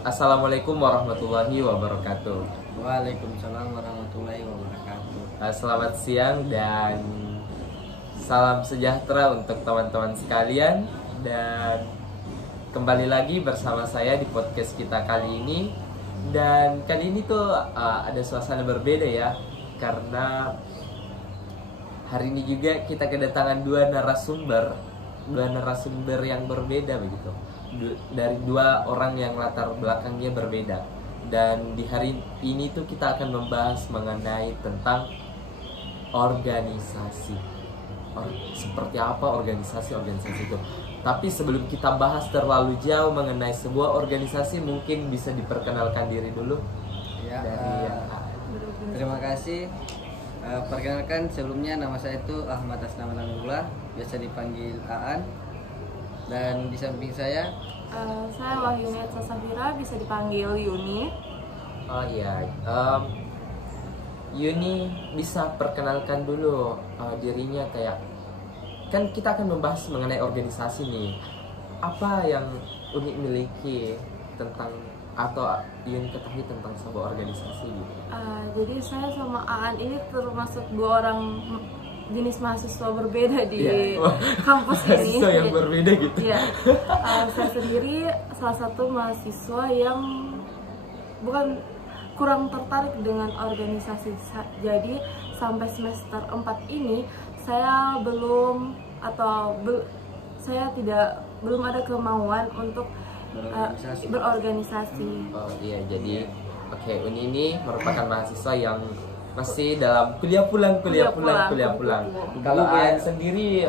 Assalamualaikum warahmatullahi wabarakatuh. Waalaikumsalam warahmatullahi wabarakatuh. Selamat siang dan salam sejahtera untuk teman-teman sekalian. Dan kembali lagi bersama saya di podcast kita kali ini. Dan kali ini tuh ada suasana berbeda ya, karena hari ini juga kita kedatangan dua narasumber yang berbeda begitu, dari dua orang yang latar belakangnya berbeda. Dan di hari ini tuh kita akan membahas mengenai tentang organisasi. Seperti apa organisasi itu. Tapi sebelum kita bahas terlalu jauh mengenai sebuah organisasi, mungkin bisa diperkenalkan diri dulu. Ya, terima kasih. Perkenalkan, sebelumnya nama saya itu Ahmad Asnaman Anurullah, biasa dipanggil Aan. Dan di samping saya Wahyuni Safira, bisa dipanggil Yuni. Oh iya, Yuni bisa perkenalkan dulu dirinya, kayak kan kita akan membahas mengenai organisasi nih. Apa yang Uni miliki tentang atau Yuni ketahui tentang sebuah organisasi gitu? Jadi saya sama Aan ini termasuk dua orang jenis mahasiswa berbeda di kampus ini. Mahasiswa yang berbeda gitu. Iya. Saya sendiri salah satu mahasiswa yang bukan kurang tertarik dengan organisasi. Jadi sampai semester 4 ini saya belum ada kemauan untuk berorganisasi. Oh iya, jadi oke, Uni ini merupakan mahasiswa yang masih dalam kuliah pulang. Kalau Aan sendiri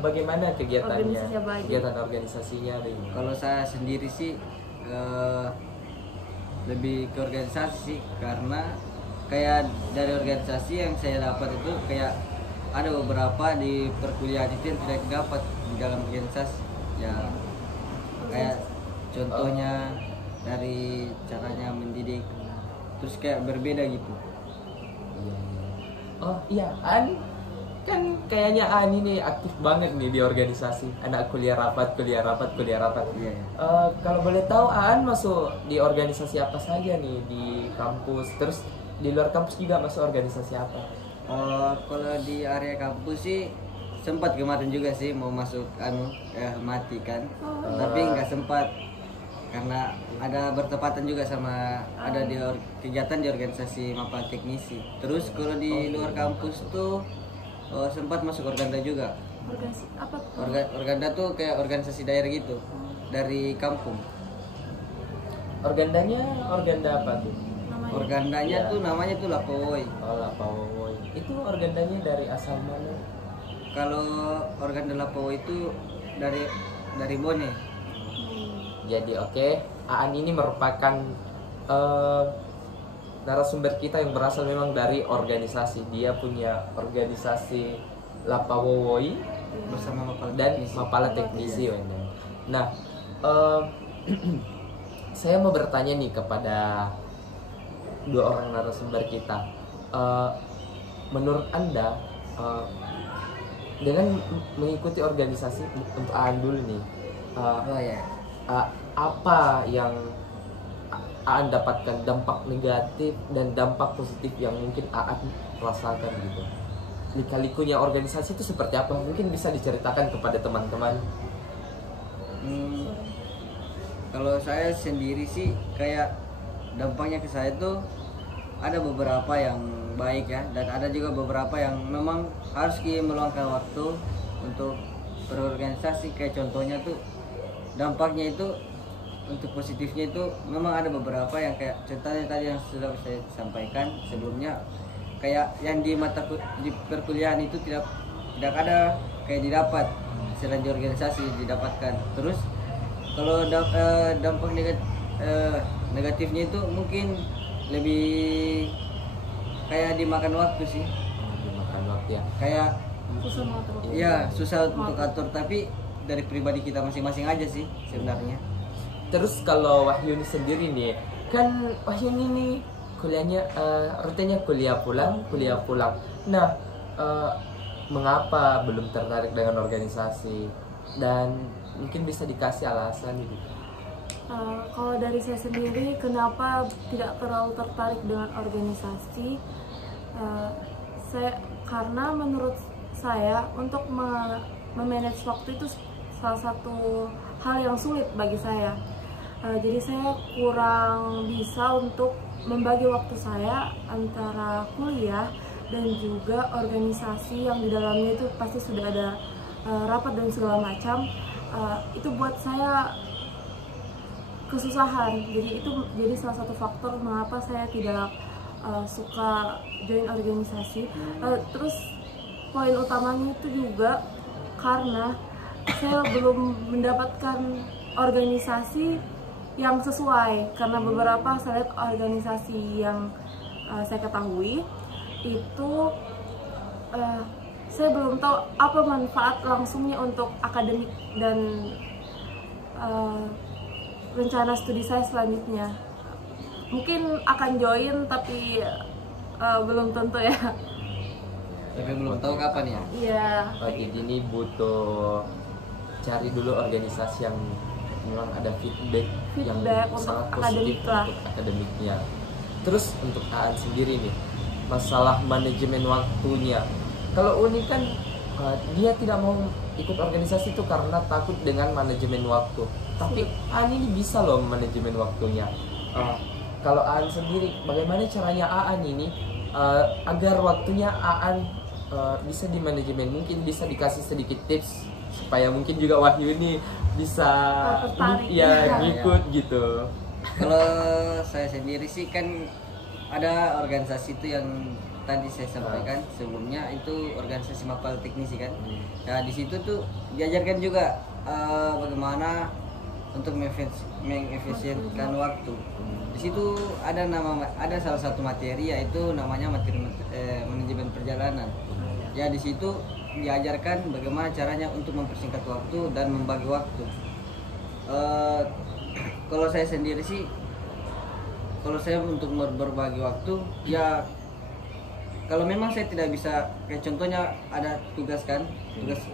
bagaimana kegiatannya? Kegiatan organisasinya nih. kalau saya sendiri sih lebih ke organisasi sih, karena kayak dari organisasi yang saya dapat itu kayak ada beberapa di perkuliahan itu yang tidak dapat di dalam organisasi ya, kayak contohnya dari caranya mendidik, terus kayak berbeda gitu. Oh iya, An kan kayaknya An ini aktif banget nih di organisasi. Anak kuliah rapat. Iya. Kalau boleh tahu, An masuk di organisasi apa saja nih di kampus? Terus di luar kampus juga masuk organisasi apa? Kalau di area kampus sih sempat kemarin juga sih mau masuk mati kan, tapi nggak sempat karena ada bertepatan juga sama ada di kegiatan di organisasi Mapal Teknisi. Terus kalau di luar kampus tuh sempat masuk Organda juga. Organisasi apa? Organda tuh kayak organisasi daerah gitu dari kampung. Organda apa tuh? Organdanya tuh namanya tuh Lapawoi. Oh, Lapawoi. Itu organdanya dari asal mana? Kalau Organda Lapawoi itu dari Bone. Jadi Aan ini merupakan narasumber kita yang berasal memang dari organisasi. Dia punya organisasi Lapawoi Bersama Mapala Teknisi. Nah, saya mau bertanya nih kepada dua orang narasumber kita. Menurut Anda, dengan mengikuti organisasi, untuk Aan dulu nih, apa yang Aan dapatkan, dampak negatif dan dampak positif yang mungkin Aan rasakan gitu? Lika-likunya organisasi itu seperti apa? Mungkin bisa diceritakan kepada teman-teman. Kalau saya sendiri sih kayak dampaknya ke saya tuh ada beberapa yang baik ya, dan ada juga beberapa yang memang harus meluangkan waktu untuk berorganisasi. Kayak contohnya tuh dampaknya itu untuk positifnya itu memang ada beberapa yang kayak contohnya tadi yang sudah saya sampaikan sebelumnya, kayak yang di perkuliahan itu tidak ada kayak didapat, selain di organisasi didapatkan. Terus kalau dampak negatifnya itu mungkin lebih kayak dimakan waktu sih. Dimakan waktu ya. Kayak Susah mengatur. iya, susah untuk atur, tapi dari pribadi kita masing-masing aja sih sebenarnya. Terus kalau Wahyuni sendiri nih, kan Wahyuni nih kuliahnya rutinnya kuliah pulang. Nah, mengapa belum tertarik dengan organisasi? Dan mungkin bisa dikasih alasan gitu. Kalau dari saya sendiri, kenapa tidak terlalu tertarik dengan organisasi? Karena menurut saya untuk memanage waktu itu salah satu hal yang sulit bagi saya. Jadi saya kurang bisa untuk membagi waktu saya antara kuliah dan juga organisasi yang di dalamnya itu pasti sudah ada rapat dan segala macam. Itu buat saya kesusahan. Jadi salah satu faktor mengapa saya tidak suka join organisasi. Terus poin utamanya itu juga karena saya belum mendapatkan organisasi yang sesuai, karena beberapa saya lihat organisasi yang saya ketahui itu saya belum tahu apa manfaat langsungnya untuk akademik dan rencana studi saya selanjutnya. Mungkin akan join tapi belum tentu ya. Tapi belum tahu kapan ya. Iya. Pagi ini butuh cari dulu organisasi yang memang ada feedback yang untuk sangat positif akademik lah. untuk akademiknya. Terus untuk Aan sendiri nih, masalah manajemen waktunya. Kalau Uni kan dia tidak mau ikut organisasi itu karena takut dengan manajemen waktu. Tapi Aan ini bisa loh manajemen waktunya. Kalau Aan sendiri, bagaimana caranya Aan ini agar waktunya Aan bisa di manajemen? Mungkin bisa dikasih sedikit tips supaya mungkin juga Wahyu ini bisa ngikut gitu. Kalau saya sendiri sih kan ada organisasi itu yang tadi saya sampaikan sebelumnya, itu organisasi mapel teknisi kan. Nah di situ tuh diajarkan juga bagaimana untuk mengefisienkan waktu. Di situ ada salah satu materi, yaitu namanya materi manajemen perjalanan. Ya di situ diajarkan bagaimana caranya untuk mempersingkat waktu dan membagi waktu. Kalau saya sendiri sih, kalau saya untuk berbagi waktu ya, kalau memang saya tidak bisa, kayak contohnya ada tugas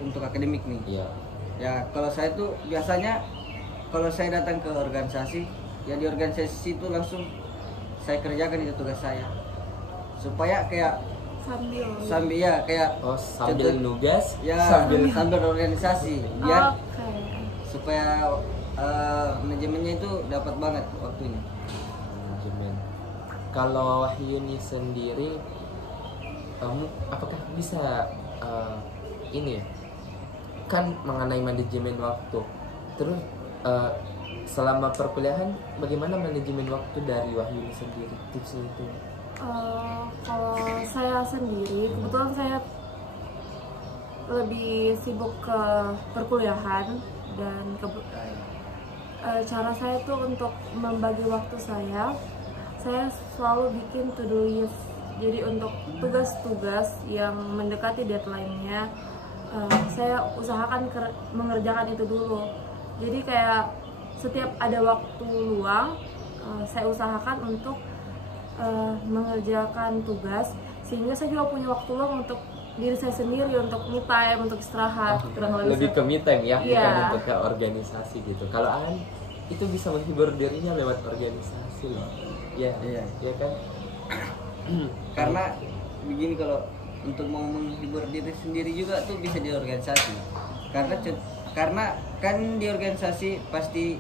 untuk akademik nih. Ya kalau saya tuh biasanya kalau saya datang ke organisasi, ya di organisasi itu langsung saya kerjakan itu tugas saya, supaya kayak sambil ya kayak sambil nugas ya, sambil organisasi, biar supaya manajemennya itu dapat banget waktunya. Manajemen. Kalau Wahyuni sendiri, kamu apakah bisa ini kan mengenai manajemen waktu? Terus selama perkuliahan bagaimana manajemen waktu dari Wahyuni sendiri, tipsnya itu? Kalau saya sendiri, kebetulan saya lebih sibuk ke perkuliahan dan cara saya tuh untuk membagi waktu saya selalu bikin to-do list. Jadi untuk tugas-tugas yang mendekati deadline-nya, saya usahakan mengerjakan itu dulu. Jadi kayak setiap ada waktu luang, saya usahakan untuk mengerjakan tugas, sehingga saya juga punya waktu luang untuk diri saya sendiri, untuk me time, untuk istirahat. Lebih ke me time ya, bukan Yeah. untuk ke organisasi gitu. Kalau Aan itu bisa menghibur dirinya lewat organisasi loh. Ya, ya kan? Karena begini, kalau untuk mau menghibur diri sendiri juga tuh bisa di organisasi. Karena kan di organisasi pasti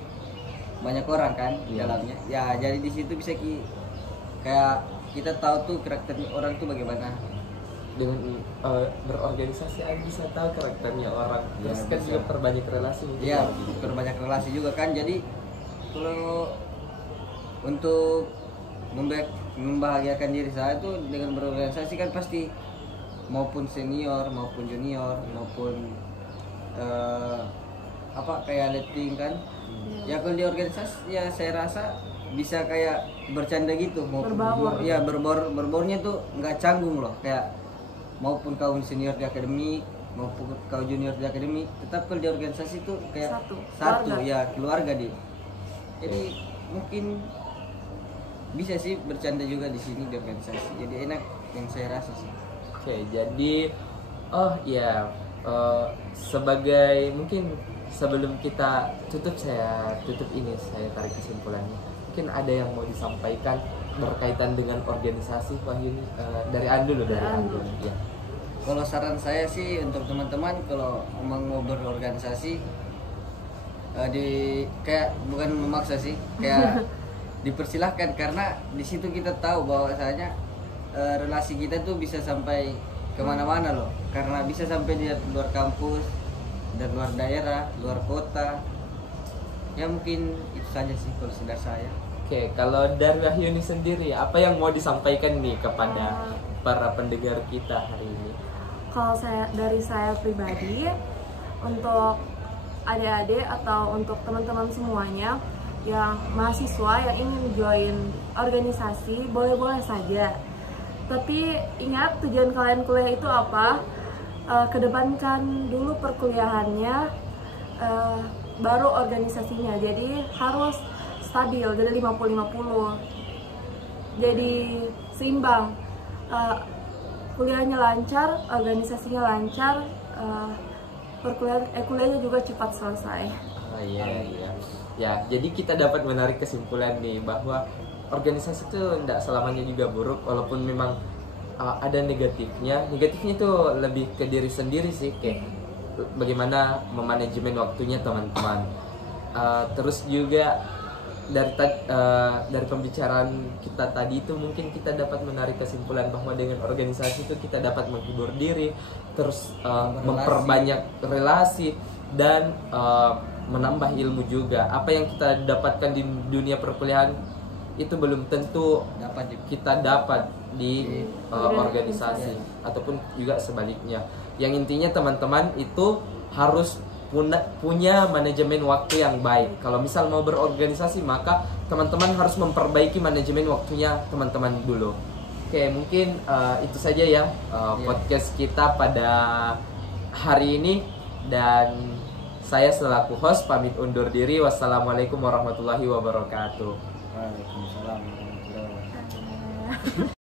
banyak orang kan di dalamnya. Ya jadi di situ bisa kayak kita tahu tuh karakter orang tuh bagaimana. Dengan berorganisasi Aan bisa tahu karakternya orang. Terus kan juga perbanyak relasi. Iya, perbanyak relasi juga kan. Jadi kalau untuk membahagiakan diri saya tuh dengan berorganisasi kan pasti, maupun senior maupun junior maupun kayak letting kan. Ya kalau di organisasi ya saya rasa bisa kayak bercanda gitu, berbaur. Ya berbaurnya tuh nggak canggung loh, kayak maupun kau senior di akademik maupun kau junior di akademik, tetap kalau di organisasi tuh kayak satu keluarga dia. Jadi mungkin bisa sih bercanda juga di sini di organisasi, jadi enak yang saya rasa sih. Oke, jadi sebagai mungkin sebelum kita tutup, saya tarik kesimpulannya. Mungkin ada yang mau disampaikan berkaitan dengan organisasi, Wahyuni, dari Ando loh, dari Ando. Ya. Kalau saran saya sih untuk teman-teman kalau emang mau berorganisasi, kayak bukan memaksa sih, kayak dipersilahkan, karena di situ kita tahu bahwasanya relasi kita tuh bisa sampai kemana-mana loh, karena bisa sampai di luar kampus dan luar daerah, luar kota. Ya mungkin itu saja sih kalau dari saya. Oke, kalau dari Wahyuni sendiri, apa yang mau disampaikan nih kepada para pendengar kita hari ini? Kalau dari saya pribadi, untuk adik-adik atau untuk teman-teman semuanya yang mahasiswa yang ingin join organisasi, boleh-boleh saja. Tapi ingat, tujuan kalian kuliah itu apa? Kedepankan dulu perkuliahannya, baru organisasinya. Jadi harus stabil, jadi 50-50. Jadi seimbang. Kuliahnya lancar, organisasinya lancar, kuliahnya juga cepat selesai. Oh iya. Ya, jadi kita dapat menarik kesimpulan nih bahwa organisasi itu tidak selamanya juga buruk, walaupun memang ada negatifnya. Negatifnya itu lebih ke diri sendiri sih, kayak bagaimana memanajemen waktunya teman-teman. Terus juga dari pembicaraan kita tadi itu mungkin kita dapat menarik kesimpulan bahwa dengan organisasi itu kita dapat menghibur diri, terus memperbanyak relasi dan menambah ilmu juga. Apa yang kita dapatkan di dunia perkuliahan itu belum tentu kita dapat di organisasi ataupun juga sebaliknya. Yang intinya teman-teman itu harus punya manajemen waktu yang baik. Kalau misal mau berorganisasi, maka teman-teman harus memperbaiki manajemen waktunya teman-teman dulu. Oke, mungkin itu saja ya podcast kita pada hari ini, dan saya selaku host pamit undur diri. Wassalamualaikum warahmatullahi wabarakatuh. Waalaikumsalam warahmatullahi wabarakatuh.